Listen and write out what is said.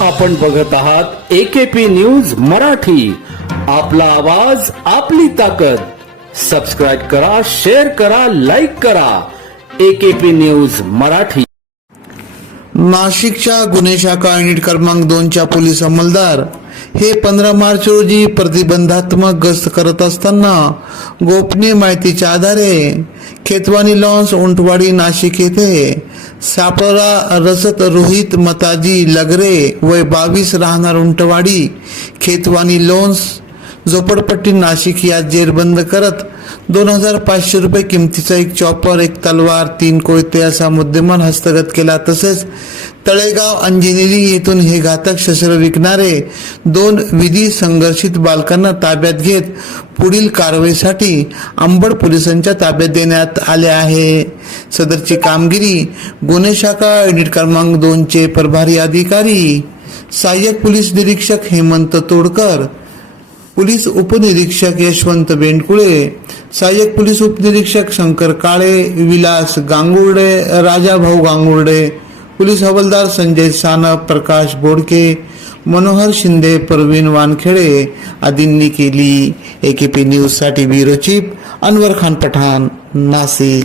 आपण बघत आहात एकेपी न्यूज मराठी. आपला आवाज आपली ताकद. सबस्क्राईब करा शेअर करा लाईक करा. AKP news Marathi. नाशिकच्या गुन्हे शाखा युनिट क्रमांक दोनच्या पोलीस अंमलदार हे पंधरा मार्च रोजी प्रतिबंधात्मक गस्त करत असताना गोपनीय माहितीच्या आधारे खेतवानी लॉन्स उंटवाडी नाशिक येथे सापरा रसत रोहित मताजी लगरे वय बावीस राहणार उंटवाडी. खेतवानी लोन्स झोपडपट्टी नाशिक यात जेरबंद करत दोन हजार पाचशे रुपये किमतीचा एक चॉपर एक तलवार तीन कोयते असा मुद्देमाल हस्तगत केला. तसेच तळेगाव अंजनेली येथून हे घातक शस्त्र विकणारे दोन विधी संघर्षित बालकांना ताब्यात घेत पुढील कारवाईसाठी अंबड पोलिसांच्या ताब्यात देण्यात आले आहे. सदरची कामगिरी गुन्हे शाखा युनिट क्रमांक दोनचे प्रभारी अधिकारी सहाय्यक पोलीस निरीक्षक हेमंत तोडकर पोलीस उपनिरीक्षक यशवंत बेंडकुळे सहाय्यक पोलीस उपनिरीक्षक शंकर काळे विलास गांगुर्डे राजाभाऊ गांगुर्डे पोलीस हवालदार संजय सानप प्रकाश बोडके मनोहर शिंदे परवीन वानखेडे आदींनी केली. एकेपी पी न्यूजसाठी ब्युरो चीफ अनवर खान पठाण नाशिक.